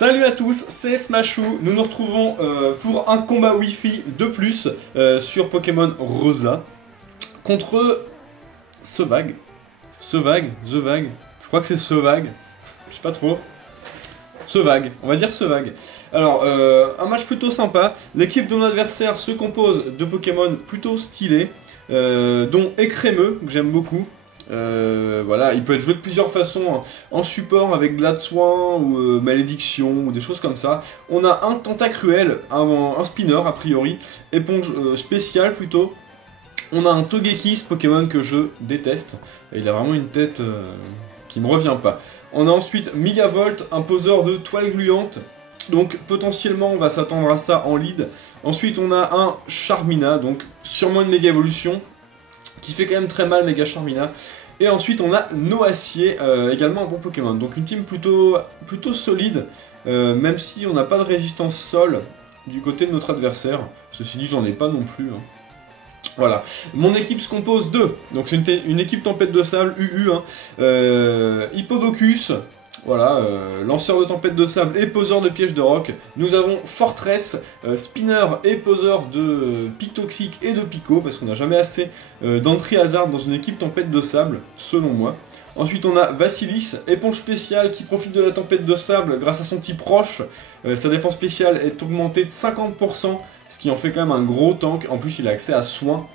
Salut à tous, c'est Smashou. Nous nous retrouvons pour un combat Wi-Fi de plus sur Pokémon Rosa contre Sevag. Sevag, je crois que c'est Sevag, je sais pas trop. Sevag, on va dire Sevag. Alors, un match plutôt sympa. L'équipe de mon adversaire se compose de Pokémon plutôt stylés, dont Écrémeux, que j'aime beaucoup. Voilà, il peut être joué de plusieurs façons, hein. En support avec Glade Soin ou Malédiction ou des choses comme ça. On a un Tentacruel, un spinner a priori, éponge spéciale plutôt. On a un Togekiss, ce Pokémon que je déteste. Il a vraiment une tête qui me revient pas. On a ensuite Megavolt, un poseur de toile gluante. Donc potentiellement on va s'attendre à ça en lead. Ensuite on a un Charmina, donc sûrement une méga évolution, qui fait quand même très mal, méga Charmina. Et ensuite on a Noacier, également un bon Pokémon. Donc une team plutôt solide, même si on n'a pas de résistance sol du côté de notre adversaire. Ceci dit, j'en ai pas non plus, hein. Voilà, mon équipe se compose de, donc c'est une équipe tempête de sable, UU, hein, Hippodocus, voilà, lanceur de tempête de sable et poseur de pièges de roc. Nous avons Fortress, spinner et poseur de pic toxique et de pico, parce qu'on n'a jamais assez d'entrée hasard dans une équipe tempête de sable, selon moi. Ensuite on a Vassilis, éponge spéciale qui profite de la tempête de sable grâce à son type roche. Sa défense spéciale est augmentée de 50%, ce qui en fait quand même un gros tank. En plus il a accès à soin,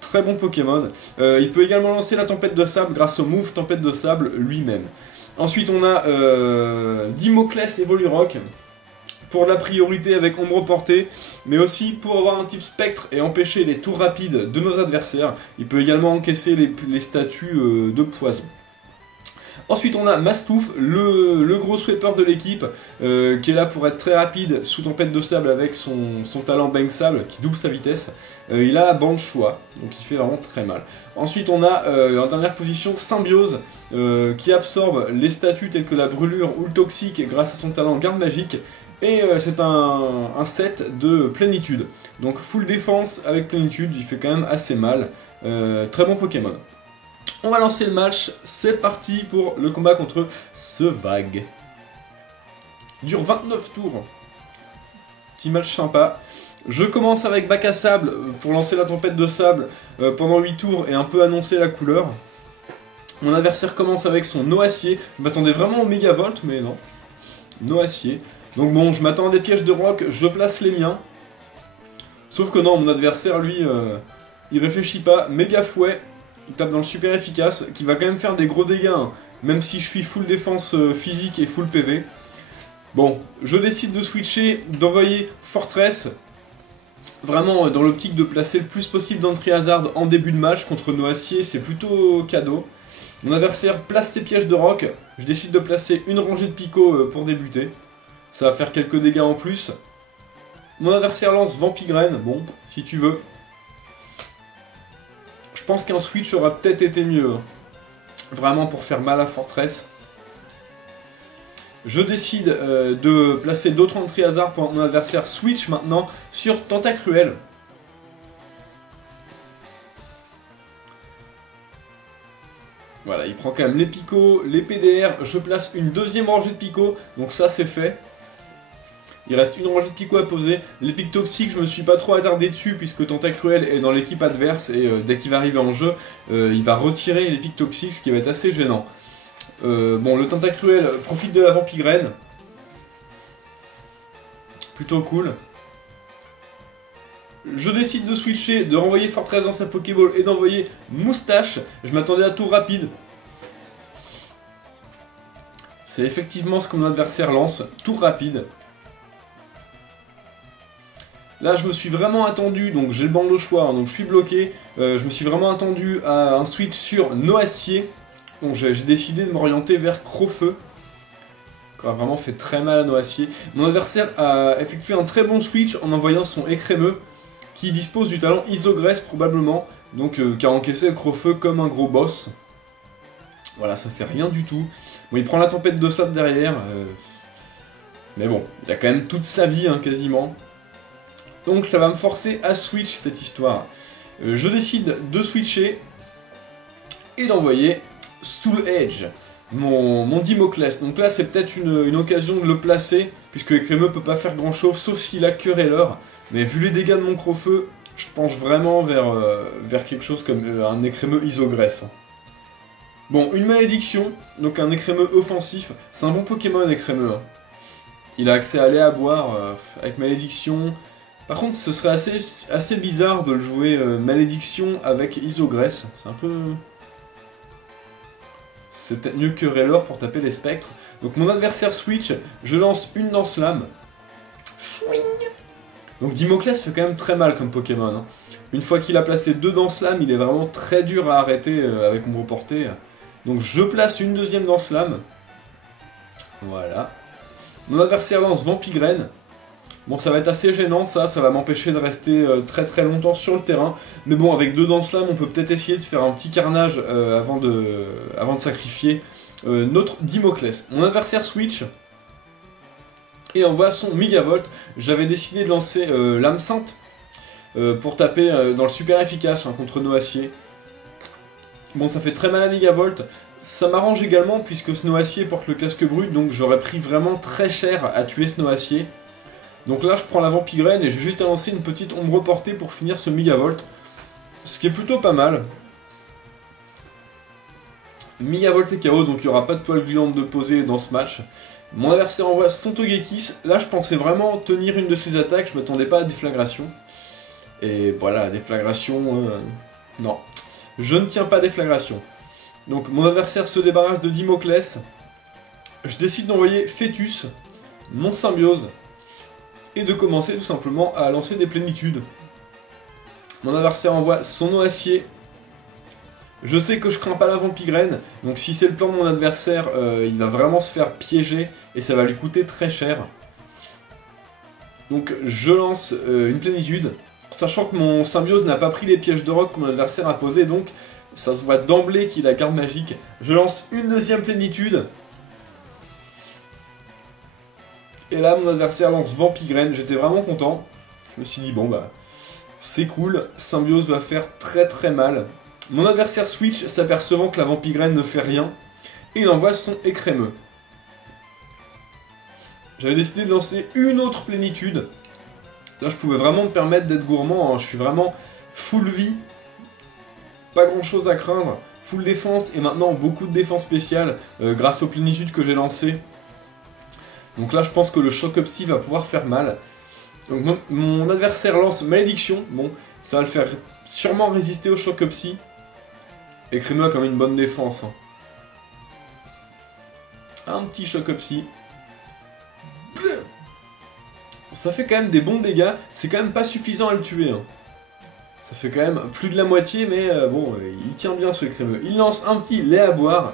très bon Pokémon. Il peut également lancer la tempête de sable grâce au move tempête de sable lui-même. Ensuite on a Dimoclès et Volirock pour la priorité avec ombre portée, mais aussi pour avoir un type spectre et empêcher les tours rapides de nos adversaires. Il peut également encaisser les statuts de poison. Ensuite on a Mastouf, le gros sweeper de l'équipe, qui est là pour être très rapide sous tempête de sable avec son talent Bang Sable qui double sa vitesse. Il a bande choix, donc il fait vraiment très mal. Ensuite on a en dernière position Symbiose, qui absorbe les statuts tels que la brûlure ou le toxique grâce à son talent garde magique. Et c'est un set de plénitude. Donc full défense avec plénitude, il fait quand même assez mal. Très bon Pokémon. On va lancer le match, c'est parti pour le combat contre Sevag. Il dure 29 tours. Petit match sympa. Je commence avec bac à sable pour lancer la tempête de sable pendant 8 tours et un peu annoncer la couleur. Mon adversaire commence avec son Noacier. Je m'attendais vraiment au Megavolt, mais non. Noacier. Donc bon, je m'attends à des pièges de roc, je place les miens. Sauf que non, mon adversaire, lui, il réfléchit pas. Méga fouet. Il tape dans le super efficace, qui va quand même faire des gros dégâts, hein, même si je suis full défense physique et full PV. Bon, je décide de switcher, d'envoyer Fortress, vraiment dans l'optique de placer le plus possible d'entrée hasard en début de match. Contre Noacier, c'est plutôt cadeau. Mon adversaire place ses pièges de roc, je décide de placer une rangée de picots pour débuter. Ça va faire quelques dégâts en plus. Mon adversaire lance Vampigraine, bon, si tu veux. Je pense qu'un switch aurait peut-être été mieux, hein. Vraiment pour faire mal à Fortress. Je décide de placer d'autres entrées hasard pour mon adversaire switch maintenant sur Tentacruel. Voilà, il prend quand même les picots, les PDR, je place une deuxième rangée de picots, donc ça c'est fait. Il reste une rangée de picots à poser. Les pics toxiques, je me suis pas trop attardé dessus puisque Tentacruel est dans l'équipe adverse et dès qu'il va arriver en jeu, il va retirer les pics toxiques, ce qui va être assez gênant. Bon, le Tentacruel profite de la Vampigraine. Plutôt cool. Je décide de switcher, de renvoyer Fortress dans sa Pokéball et d'envoyer Moustache. Je m'attendais à tour rapide. C'est effectivement ce que mon adversaire lance, tour rapide. Là, je me suis vraiment attendu, donc j'ai le banc au choix, hein, donc je suis bloqué. Je me suis vraiment attendu à un switch sur Noacier. Donc j'ai décidé de m'orienter vers Crofeu, qui a vraiment fait très mal à Noacier. Mon adversaire a effectué un très bon switch en envoyant son Écrémeux, qui dispose du talent Isogresse probablement, donc qui a encaissé le Crofeu comme un gros boss. Voilà, ça fait rien du tout. Bon, il prend la tempête de sable derrière, mais bon, il a quand même toute sa vie, hein, quasiment. Donc ça va me forcer à switch cette histoire. Je décide de switcher et d'envoyer Soul Edge. mon Dimoclès. Donc là, c'est peut-être une occasion de le placer, puisque l'écrémeux peut pas faire grand-chose, sauf s'il a Querelleur. Mais vu les dégâts de mon Crofeu, je penche vraiment vers quelque chose comme un écrémeux Isogresse. Bon, une malédiction, donc un écrémeux offensif. C'est un bon Pokémon, écrémeux. Hein. Il a accès à lait à boire, avec malédiction. Par contre, ce serait assez bizarre de le jouer malédiction avec Isogresse. C'est un peu... C'est peut-être mieux que Raylor pour taper les spectres. Donc mon adversaire switch, je lance une Lance-Flamme. Donc Dimoclès fait quand même très mal comme Pokémon. Hein. Une fois qu'il a placé 2 Lance-Flamme, il est vraiment très dur à arrêter avec ombre portée. Donc je place une deuxième Lance-Flamme. Voilà. Mon adversaire lance Vampigraine. Bon, ça va être assez gênant, ça va m'empêcher de rester très très longtemps sur le terrain. Mais bon, avec 2 Lance-Flamme, on peut peut-être essayer de faire un petit carnage avant de sacrifier notre Dimoclès. Mon adversaire switch et envoie son Megavolt. J'avais décidé de lancer l'âme sainte pour taper dans le super efficace hein, contre Noacier. Bon, ça fait très mal à Megavolt. Ça m'arrange également puisque ce Noacier porte le casque brut, donc j'aurais pris vraiment très cher à tuer ce Noacier. Donc là, je prends la Vampigraine et j'ai juste à lancer une petite ombre portée pour finir ce Megavolt. Ce qui est plutôt pas mal. Megavolt et KO, donc il n'y aura pas de toile gluante de poser dans ce match. Mon adversaire envoie son Togekiss. Là, je pensais vraiment tenir une de ses attaques, je m'attendais pas à déflagration. Et voilà, déflagration... non. Je ne tiens pas déflagration. Donc mon adversaire se débarrasse de Dimoclès. Je décide d'envoyer Fœtus, mon Symbiose, et de commencer tout simplement à lancer des plénitudes. Mon adversaire envoie son Noacier. Je sais que je crains pas la Vampigraine, donc si c'est le plan de mon adversaire, il va vraiment se faire piéger et ça va lui coûter très cher. Donc je lance une plénitude, sachant que mon Symbiose n'a pas pris les pièges de roc que mon adversaire a posé, donc ça se voit d'emblée qu'il a garde magique. Je lance une deuxième plénitude. Et là, mon adversaire lance Vampigraine, j'étais vraiment content. Je me suis dit, bon bah, c'est cool, Symbiose va faire très très mal. Mon adversaire switch, s'apercevant que la Vampigraine ne fait rien, et il envoie son écrémeux. J'avais décidé de lancer une autre plénitude. Là, je pouvais vraiment me permettre d'être gourmand, hein. Je suis vraiment full vie, pas grand chose à craindre, full défense, et maintenant beaucoup de défense spéciale, grâce aux plénitudes que j'ai lancées. Donc là, je pense que le Choc-Up Psy va pouvoir faire mal. Donc mon adversaire lance Malédiction. Bon, ça va le faire sûrement résister au Choc-Up Psy. Et Crémeux a quand même une bonne défense. Hein. Un petit Choc-Up Psy. Ça fait quand même des bons dégâts. C'est quand même pas suffisant à le tuer. Hein. Ça fait quand même plus de la moitié, mais bon, il tient bien ce Crémeux. Il lance un petit lait à boire.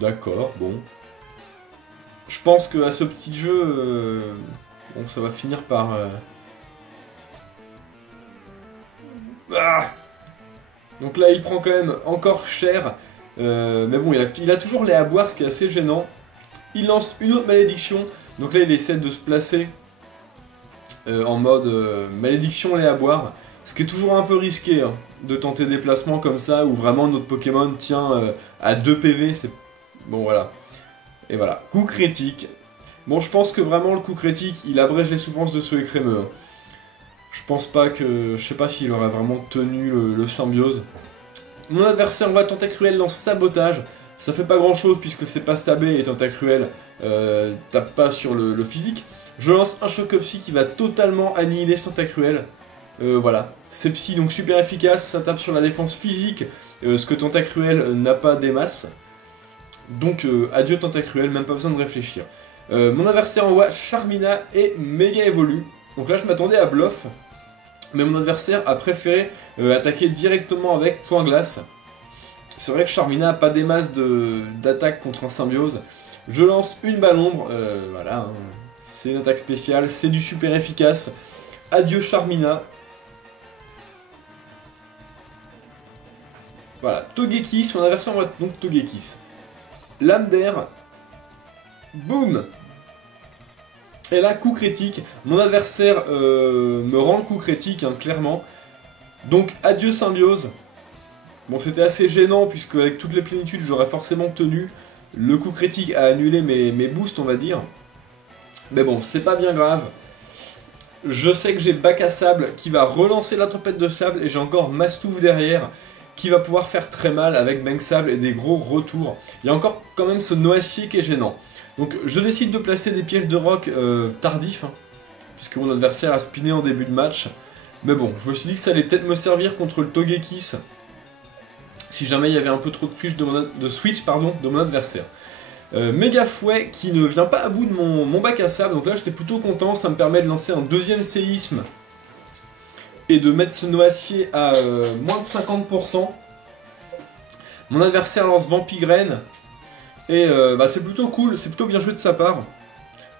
D'accord, bon. Je pense qu'à ce petit jeu, bon, ça va finir par... Ah donc là, il prend quand même encore cher. Mais bon, il a toujours les à boire, ce qui est assez gênant. Il lance une autre malédiction. Donc là, il essaie de se placer en mode malédiction les à boire. Ce qui est toujours un peu risqué, hein, de tenter des placements comme ça, où vraiment notre Pokémon tient à 2 PV. Bon, voilà. Et voilà, coup critique. Bon, je pense que vraiment le coup critique, il abrège les souffrances de ce écrémeux. Je pense pas que... Je sais pas s'il aurait vraiment tenu le Symbiose. Mon adversaire envoie Tentacruel lance Sabotage. Ça fait pas grand chose puisque c'est pas stabé et Tentacruel tape pas sur le physique. Je lance un Choc-Up Psy qui va totalement annihiler Tentacruel. Voilà, c'est Psy donc super efficace, ça tape sur la défense physique, ce que Tentacruel n'a pas des masses. Donc adieu Tentacruel, même pas besoin de réfléchir. Mon adversaire envoie Charmina et Méga Évolu. Donc là je m'attendais à bluff, mais mon adversaire a préféré attaquer directement avec Point Glace. C'est vrai que Charmina n'a pas des masses d'attaque contre un Symbiose. Je lance une balle ombre, voilà, hein. C'est une attaque spéciale, c'est du super efficace. Adieu Charmina. Voilà, Togekiss, mon adversaire envoie donc Togekiss. Lame d'air. Boum. Et là, coup critique. Mon adversaire me rend le coup critique, hein, clairement. Donc, adieu Symbiose. Bon, c'était assez gênant, puisque avec toutes les plénitudes, j'aurais forcément tenu. Le coup critique a annulé mes boosts, on va dire. Mais bon, c'est pas bien grave. Je sais que j'ai Bac à Sable qui va relancer la tempête de sable et j'ai encore Mastouf derrière qui va pouvoir faire très mal avec Bank Sable et des gros retours. Il y a encore quand même ce noacier qui est gênant. Donc je décide de placer des pièges de rock tardifs, hein, puisque mon adversaire a spiné en début de match. Mais bon, je me suis dit que ça allait peut-être me servir contre le Togekiss si jamais il y avait un peu trop de switch de mon adversaire. Méga Fouet qui ne vient pas à bout de mon bac à sable, donc là j'étais plutôt content, ça me permet de lancer un deuxième séisme et de mettre ce noacier à moins de 50%. Mon adversaire lance Vampigraine et c'est plutôt cool, c'est plutôt bien joué de sa part.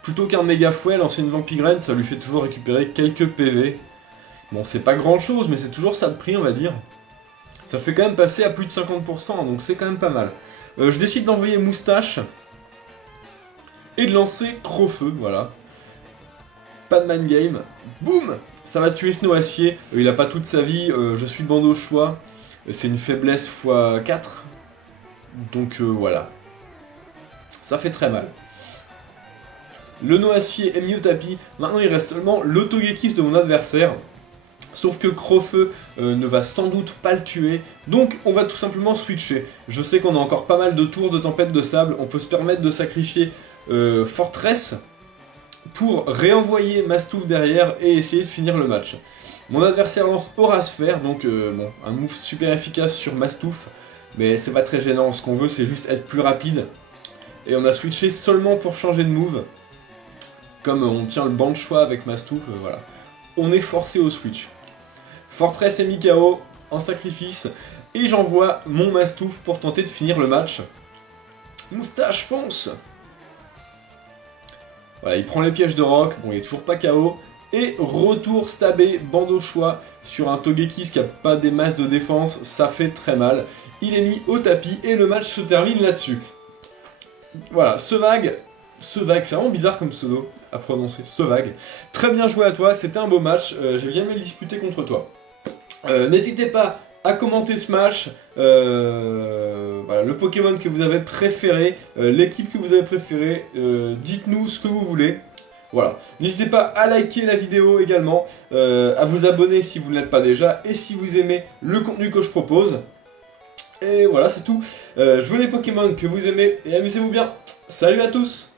Plutôt qu'un Méga Fouet, lancer une Vampigraine, ça lui fait toujours récupérer quelques PV. Bon, c'est pas grand chose, mais c'est toujours ça de prix, on va dire. Ça fait quand même passer à plus de 50%, donc c'est quand même pas mal. Je décide d'envoyer Moustache et de lancer Crofeu, voilà. Pas de man game. Boum! Ça va tuer ce noacier. Il a pas toute sa vie, je suis bandeau choix. C'est une faiblesse x 4. Donc voilà. Ça fait très mal. Le noacier est mis au tapis. Maintenant il reste seulement le Togekiss de mon adversaire. Sauf que Crofeu ne va sans doute pas le tuer, donc on va tout simplement switcher. Je sais qu'on a encore pas mal de tours de tempête de sable, on peut se permettre de sacrifier Fortress pour réenvoyer Mastouf derrière et essayer de finir le match. Mon adversaire lance Aura Sphère, donc bon, un move super efficace sur Mastouf, mais c'est pas très gênant, ce qu'on veut c'est juste être plus rapide. Et on a switché seulement pour changer de move, comme on tient le banc de choix avec Mastouf, voilà. On est forcé au switch. Fortress est mis KO en sacrifice et j'envoie mon Mastouf pour tenter de finir le match. Moustache fonce. Voilà, il prend les pièges de rock, bon il est toujours pas KO. Et retour stabé, bandeau choix sur un Togekiss qui a pas des masses de défense, ça fait très mal. Il est mis au tapis et le match se termine là-dessus. Voilà, Sevag, c'est vraiment bizarre comme pseudo à prononcer, Sevag. Très bien joué à toi, c'était un beau match, j'ai bien aimé le disputer contre toi. N'hésitez pas à commenter ce match, voilà, le Pokémon que vous avez préféré, l'équipe que vous avez préférée, dites-nous ce que vous voulez. Voilà, n'hésitez pas à liker la vidéo également, à vous abonner si vous ne l'êtes pas déjà, et si vous aimez le contenu que je propose. Et voilà, c'est tout. Jouez les Pokémon que vous aimez et amusez-vous bien. Salut à tous!